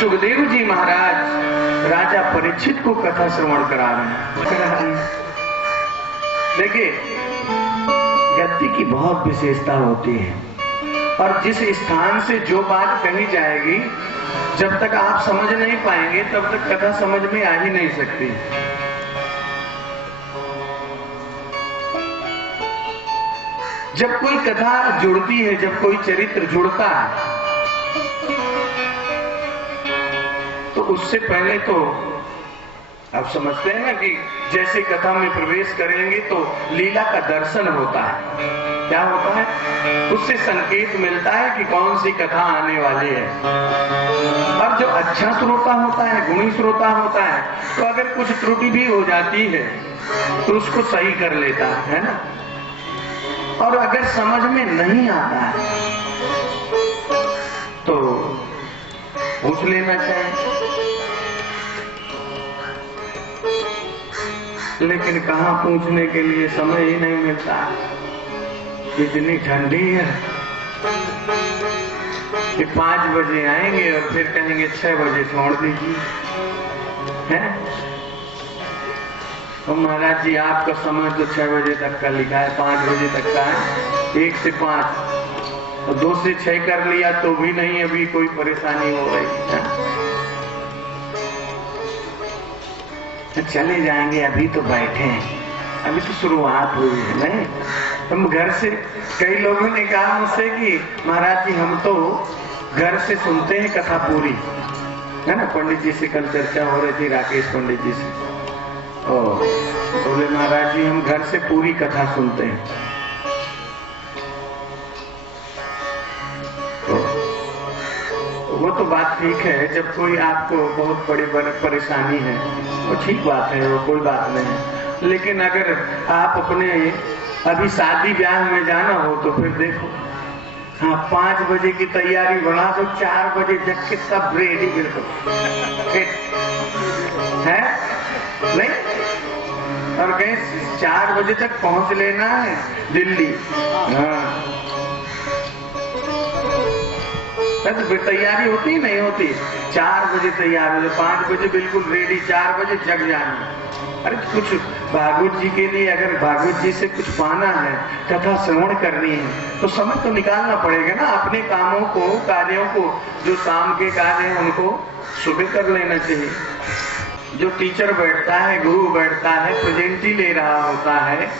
सुखदेव जी महाराज राजा परीक्षित को कथा श्रवण करा रहे हैं। देखिए, व्यक्ति की बहुत विशेषता होती है और जिस स्थान से जो बात कही जाएगी, जब तक आप समझ नहीं पाएंगे तब तक कथा समझ में आ ही नहीं सकती। जब कोई कथा जुड़ती है, जब कोई चरित्र जुड़ता है, तो उससे पहले तो आप समझते हैं ना कि जैसे कथा में प्रवेश करेंगे तो लीला का दर्शन होता है। क्या होता है? उससे संकेत मिलता है कि कौन सी कथा आने वाली है। और जो अच्छा श्रोता होता है, गुणी श्रोता होता है, तो अगर कुछ त्रुटि भी हो जाती है तो उसको सही कर लेता है ना। और अगर समझ में नहीं आता है तो पूछ लेना चाहिए। लेकिन कहाँ पूछने के लिए समय ही नहीं मिलता। इतनी ठंडी है कि 5 बजे आएंगे और फिर कहेंगे 6 बजे छोड़ दीजिए, हैं? तो महाराज जी आपका समय तो 6 बजे तक का लिखा है, 5 बजे तक का है, 1 से 5 और 2 से 6 कर लिया तो भी नहीं, अभी कोई परेशानी हो रही है। चले जाएंगे, अभी तो बैठे हैं, अभी तो शुरुआत हुई है। नहीं, हम घर से, कई लोगों ने कहा मुझसे कि महाराज जी हम तो घर से सुनते हैं कथा पूरी, है ना। पंडित जी से कल चर्चा हो रही थी, राकेश पंडित जी से, बोले महाराज जी हम घर से पूरी कथा सुनते हैं। वो तो बात ठीक है, जब कोई आपको बहुत बड़ी परेशानी है वो ठीक बात है, वो कोई बात नहीं है। लेकिन अगर आप अपने अभी शादी ब्याह में जाना हो तो फिर देखो, हाँ 5 बजे की तैयारी बढ़ा दो, 4 बजे जग के सब रेडी बिल्कुल है नहीं। और कहीं 4 बजे तक पहुंच लेना है दिल्ली, हाँ तैयारी होती नहीं होती। 4 बजे तैयार हो, 5 बजे बिल्कुल रेडी, 4 बजे जग जाना। अरे कुछ भागवत जी के लिए, अगर भागवत जी से कुछ पाना है, कथा श्रवण करनी है, तो समय तो निकालना पड़ेगा ना। अपने कामों को, कार्यों को, जो शाम के कार्य हैं उनको सुबह कर लेना चाहिए। जो टीचर बैठता है, गुरु बैठता है, प्रेजेंटी ले रहा होता है?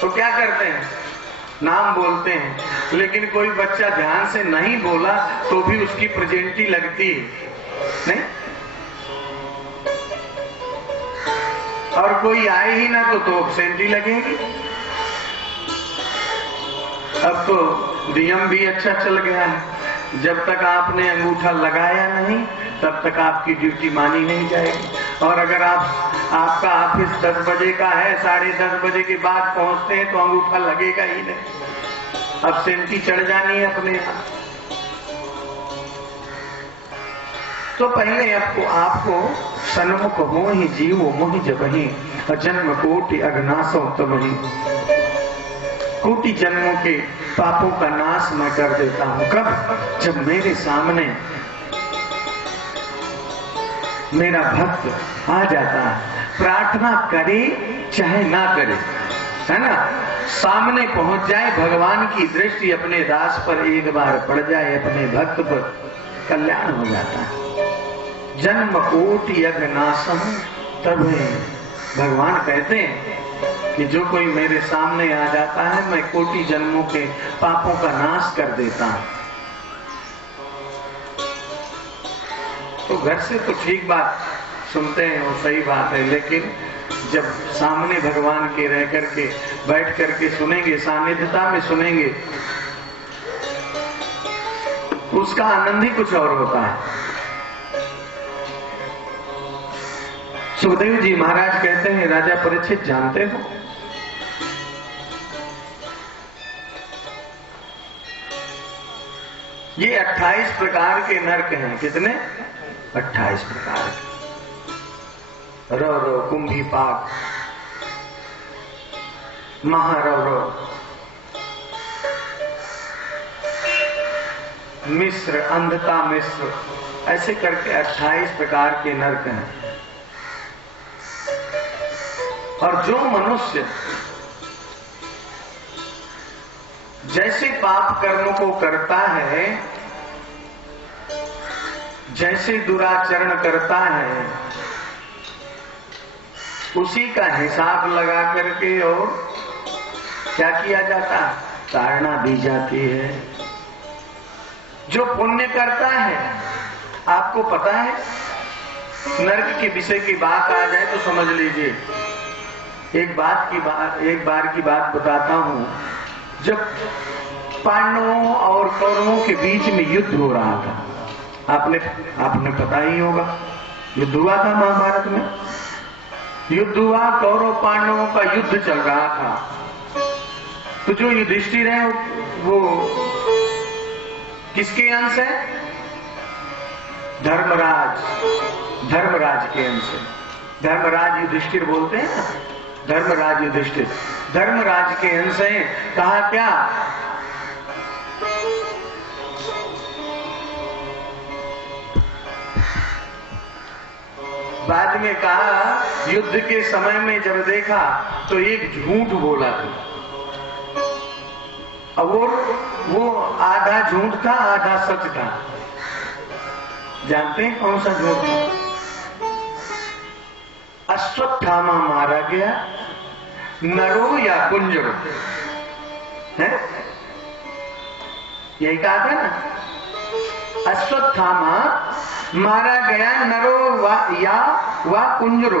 तो क्या करते हैं? नाम बोलते हैं। लेकिन कोई बच्चा ध्यान से नहीं बोला तो भी उसकी प्रेजेंटी लगती है, नहीं? और कोई आए ही ना तो एब्सेंटी लगेगी। अब तो नियम भी अच्छा चल गया है, जब तक आपने अंगूठा लगाया नहीं तब तक आपकी ड्यूटी मानी नहीं जाएगी। और अगर आपका ऑफिस 10 बजे का है, 10:30 बजे के बाद पहुंचते हैं तो अंगूठा लगेगा ही नहीं, एब्सेंटी चढ़ जानी है अपने यहाँ। तो पहले आपको सन्मुख हो ही जीवो मोहि जबहि, जन्म कोटि अघनासो तबहि। कोटि जन्मों के पापों का नाश मैं कर देता हूं। कब? जब मेरे सामने मेरा भक्त आ जाता है, प्रार्थना करे चाहे ना करे, है ना, सामने पहुंच जाए, भगवान की दृष्टि अपने दास पर एक बार पड़ जाए, अपने भक्त पर, कल्याण हो जाता है। जन्म कोटि अघनासम तब भगवान कहते हैं कि जो कोई मेरे सामने आ जाता है, मैं कोटि जन्मों के पापों का नाश कर देता हूं। तो घर से तो ठीक बात सुनते हैं, वो सही बात है, लेकिन जब सामने भगवान के रह करके, बैठ करके सुनेंगे, सानिध्यता में सुनेंगे, उसका आनंद ही कुछ और होता है। सुखदेव जी महाराज कहते हैं, राजा परीक्षित जानते हो, ये 28 प्रकार के नरक हैं। कितने? 28 प्रकार के। रौरव, कुंभीपाक, महारौरव, मिस्र, अंधता मिस्र, ऐसे करके 28 प्रकार के नरक हैं। और जो मनुष्य जैसे पाप कर्म को करता है, जैसे दुराचरण करता है, उसी का हिसाब लगा करके और क्या किया जाता है, ताड़ना दी जाती है। जो पुण्य करता है, आपको पता है, नरक के विषय की बात आ जाए तो समझ लीजिए। एक बार की बात बताता हूं। जब पांडवों और कौरवों के बीच में युद्ध हो रहा था, आपने पता ही होगा, युद्ध हुआ था महाभारत में। युद्ध हुआ, कौरव पांडवों का युद्ध चल रहा था। तो जो युधिष्ठिर है वो किसके अंश है? धर्मराज के अंश है। धर्मराज युधिष्ठिर बोलते हैं ना, धर्मराज युधिष्ठिर धर्मराज के अंश है। कहा क्या? बाद में कहा, युद्ध के समय में जब देखा तो एक झूठ बोला था। अब वो आधा झूठ था, आधा सच था। जानते हैं कौन सा झूठ था? अश्वत्थामा मारा गया, नरो या कुंजरो, है? यही कहा था ना, अश्वत्थामा मारा गया, नरो या कुंजरो।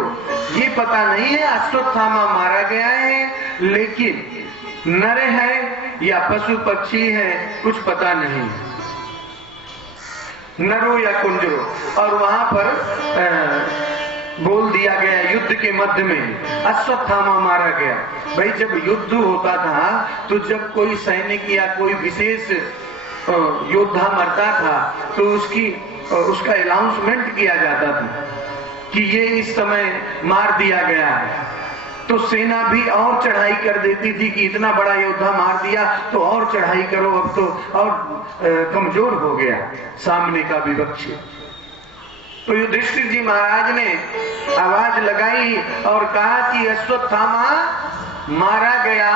ये पता नहीं है अश्वत्थामा मारा गया है, लेकिन नर है या पशु पक्षी है, कुछ पता नहीं, नरो या कुंजरो। और वहां पर बोल दिया गया, युद्ध के मध्य में अश्वत्थामा मारा गया। भाई जब युद्ध होता था तो जब कोई सैनिक या कोई विशेष योद्धा मरता था तो उसका अनाउंसमेंट किया जाता था कि ये इस समय मार दिया गया है। तो सेना भी और चढ़ाई कर देती थी कि इतना बड़ा योद्धा मार दिया तो और चढ़ाई करो, अब तो और कमजोर हो गया सामने का विपक्ष। तो युधिष्ठिर जी महाराज ने आवाज लगाई और कहा कि अश्वत्थामा मारा गया,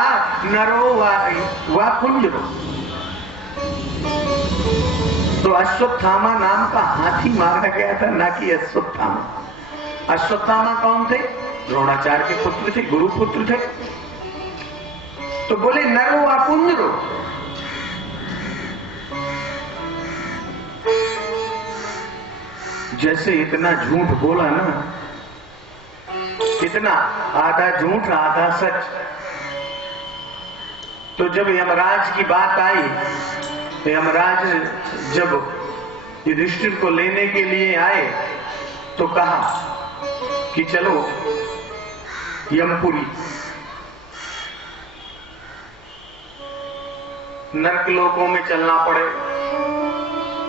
नरो वा कुंजरो। तो अश्वत्थामा नाम का हाथी मारा गया था, ना कि अश्वत्थामा। अश्वत्थामा कौन थे? द्रोणाचार्य के पुत्र थे, गुरु पुत्र थे। तो बोले नरो वा कुंजरो। जैसे इतना झूठ बोला ना, इतना आधा झूठ आधा सच। तो जब यमराज की बात आई, तो यमराज जब युधिष्ठिर को लेने के लिए आए तो कहा कि चलो यमपुरी, नरक लोकों में चलना पड़े।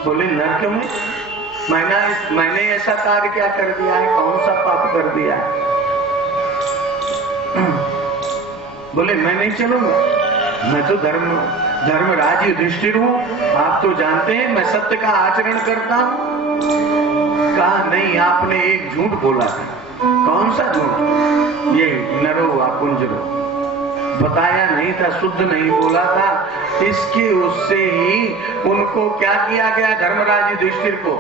बोले नरक में? मैंने ऐसा कार्य क्या कर दिया है, कौन सा पाप कर दिया है? बोले मैं नहीं चलूंगा, मैं तो धर्मराज युधिष्ठिर हूं, आप तो जानते हैं मैं सत्य का आचरण करता हूं। कहा नहीं, आपने एक झूठ बोला था। कौन सा झूठ? ये नरो वा कुंजरो बताया नहीं था, शुद्ध नहीं बोला था। इसके उससे ही उनको क्या किया गया? धर्मराज युधिष्ठिर को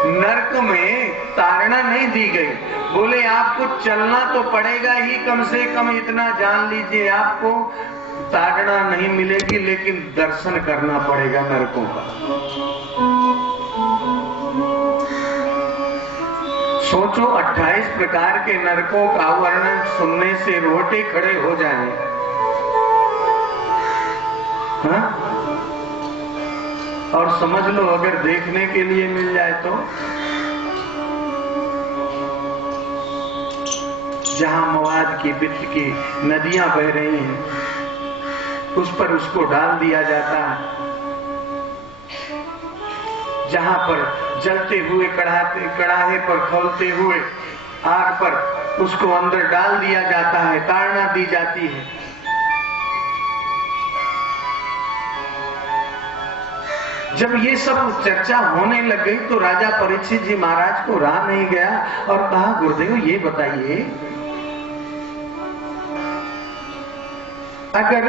नरक में ताड़ना नहीं दी गई। बोले आपको चलना तो पड़ेगा ही, कम से कम इतना जान लीजिए, आपको ताड़ना नहीं मिलेगी लेकिन दर्शन करना पड़ेगा नरकों का। सोचो 28 प्रकार के नरकों का वर्णन सुनने से रोटे खड़े हो जाएं। हाँ? और समझ लो अगर देखने के लिए मिल जाए तो जहां मवाद की, पित्त की नदियां बह रही हैं, उस पर उसको डाल दिया जाता है। जहां पर जलते हुए कड़ाहे पर खौलते हुए आग पर उसको अंदर डाल दिया जाता है, ताड़ना दी जाती है। जब ये सब चर्चा होने लग गई तो राजा परीक्षित जी महाराज को रहा नहीं गया और कहा, गुरुदेव ये बताइए, अगर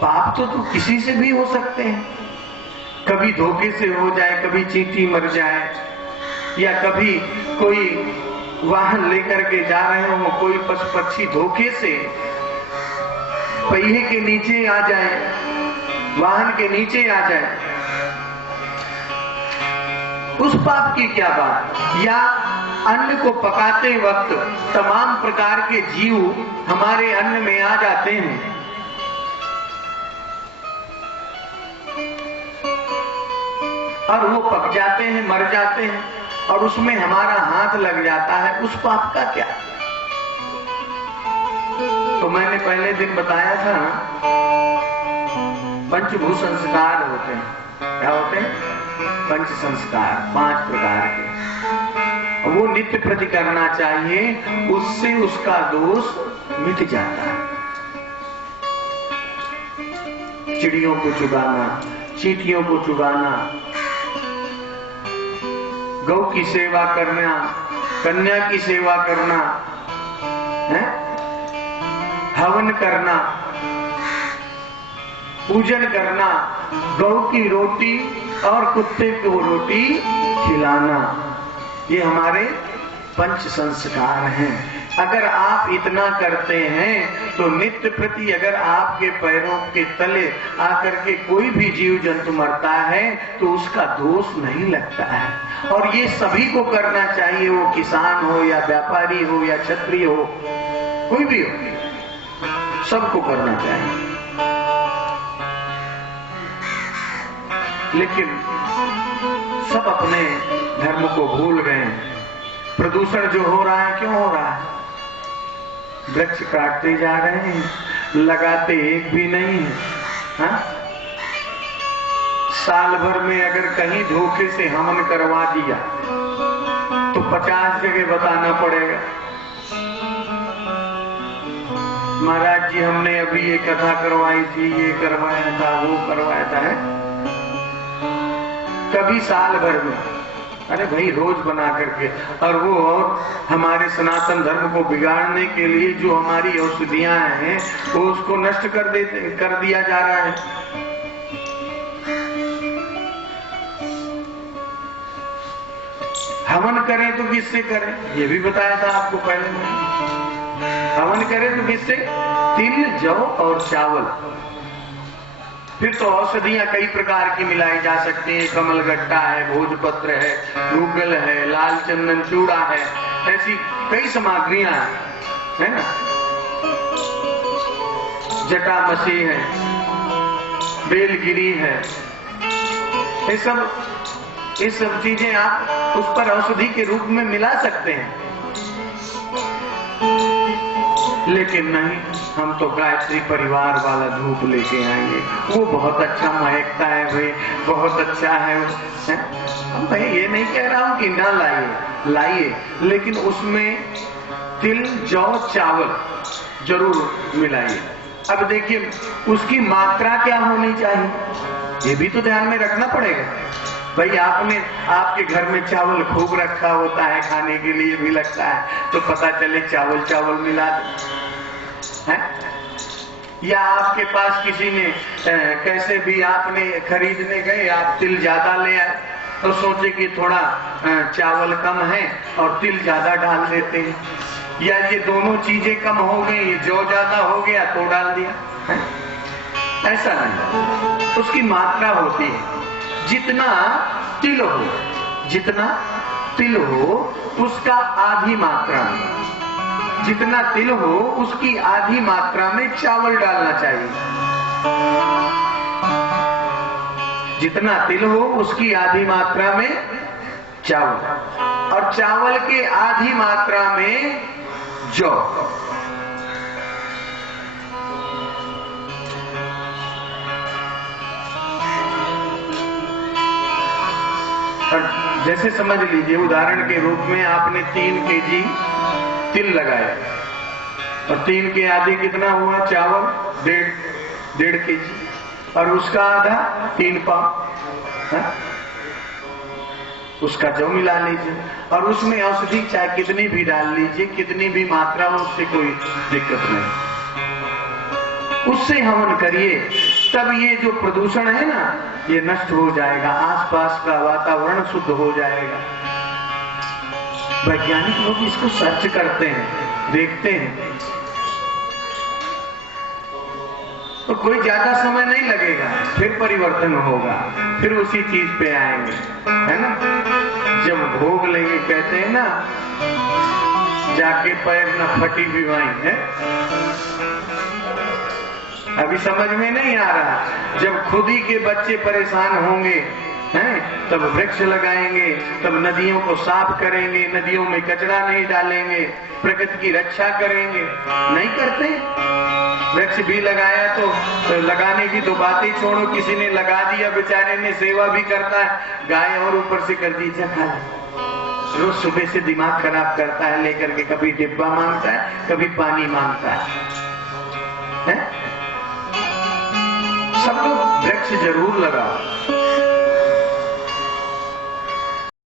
पाप तो किसी से भी हो सकते हैं, कभी धोखे से हो जाए, कभी चींटी मर जाए, या कभी कोई वाहन लेकर के जा रहे हो, कोई पशु पक्षी धोखे से पहिए के नीचे आ जाए, वाहन के नीचे आ जाए, उस पाप की क्या बात। या अन्न को पकाते वक्त तमाम प्रकार के जीव हमारे अन्न में आ जाते हैं, और वो पक जाते हैं, मर जाते हैं, और उसमें हमारा हाथ लग जाता है, उस पाप का क्या। तो मैंने पहले दिन बताया था ना, पंचभूत संस्कार होते हैं। क्या होते हैं? पंच संस्कार, 5 प्रकार के। वो नित्य प्रति करना चाहिए, उससे उसका दोष मिट जाता है। चिड़ियों को चुगाना, चींटियों को चुगाना, गौ की सेवा करना, कन्या की सेवा करना, है? हवन करना, पूजन करना, गौ की रोटी और कुत्ते को रोटी खिलाना, ये हमारे पंच संस्कार हैं। अगर आप इतना करते हैं तो नित्य प्रति अगर आपके पैरों के तले आकर के कोई भी जीव जंतु मरता है तो उसका दोष नहीं लगता है। और ये सभी को करना चाहिए, वो किसान हो या व्यापारी हो या क्षत्रिय हो, कोई भी हो, सबको करना चाहिए। लेकिन सब अपने धर्म को भूल गए। प्रदूषण जो हो रहा है, क्यों हो रहा है? वृक्ष काटते जा रहे हैं, लगाते एक भी नहीं है। हाँ? साल भर में अगर कहीं धोखे से हवन करवा दिया तो 50 जगह बताना पड़ेगा, महाराज जी हमने अभी ये कथा करवाई थी, ये करवाया था, वो करवाया था। है? कभी साल भर में, अरे भाई रोज बना करके, और वो और हमारे सनातन धर्म को बिगाड़ने के लिए जो हमारी औषधियां हैं वो उसको नष्ट कर दिया जा रहा है। हवन करें तो किससे करें, ये भी बताया था आपको पहले में। हवन करें तो किससे? तिल, जौ और चावल। फिर तो औषधियां कई प्रकार की मिलाई जा सकती हैं, कमलगट्टा है, भोजपत्र है, गूगल है, लाल चंदन चूड़ा है, ऐसी कई सामग्रियां है ना, जटामसी है, बेलगिरी है, ये सब चीजें आप उस पर औषधि के रूप में मिला सकते हैं। लेकिन नहीं, हम तो गायत्री परिवार वाला धूप लेके आएंगे, वो बहुत अच्छा महकता है भाई, बहुत अच्छा है। हम भाई ये नहीं कह रहा हूं कि ना लाइए, लेकिन उसमें तिल, जौ, चावल जरूर मिलाइए। अब देखिए उसकी मात्रा क्या होनी चाहिए, ये भी तो ध्यान में रखना पड़ेगा। भाई आपके घर में चावल खूब रखा होता है, खाने के लिए भी लगता है, तो पता चले चावल मिला दे, या आपके पास किसी ने कैसे भी आपने खरीदने गए, आप तिल ज्यादा ले आए तो सोचे कि थोड़ा चावल कम है और तिल ज्यादा डाल देते हैं, या ये दोनों चीजें कम हो गई, जौ ज्यादा हो गया तो डाल दिया। ऐसा नहीं, उसकी मात्रा होती है। जितना तिल हो उसका आधी मात्रा में, जितना तिल हो उसकी आधी मात्रा में चावल डालना चाहिए। जितना तिल हो उसकी आधी मात्रा में चावल, और चावल के आधी मात्रा में जौ। जैसे समझ लीजिए, उदाहरण के रूप में आपने 3 केजी तिल लगाया और 3 के आधे कितना हुआ चावल, 1.5 केजी। और उसका आधा 3 पाव, उसका जौ मिला लीजिए और उसमें औषधि चाहे कितनी भी डाल लीजिए, कितनी भी मात्रा हो, उससे कोई दिक्कत नहीं। उससे हवन करिए, तब ये जो प्रदूषण है ना, ये नष्ट हो जाएगा, आसपास का वातावरण शुद्ध हो जाएगा। वैज्ञानिक लोग इसको सर्च करते हैं, देखते हैं, तो कोई ज्यादा समय नहीं लगेगा, फिर परिवर्तन होगा, फिर उसी चीज पे आएंगे, है ना। जब भोग लेंगे, कहते हैं ना, जाके पैर न फटी बीमाई है। अभी समझ में नहीं आ रहा। जब खुद ही के बच्चे परेशान होंगे, हैं, तब वृक्ष लगाएंगे, तब नदियों को साफ करेंगे, नदियों में कचरा नहीं डालेंगे, प्रकृति की रक्षा करेंगे। नहीं करते। वृक्ष भी लगाया तो लगाने की तो बात ही छोड़ो, किसी ने लगा दिया, बेचारे ने सेवा भी करता है, गाय और ऊपर से कर दी खा ले। रोज सुबह से दिमाग खराब करता है, लेकर के कभी डिब्बा मांगता है, कभी पानी मांगता है? सब लोग वृक्ष जरूर लगाओ।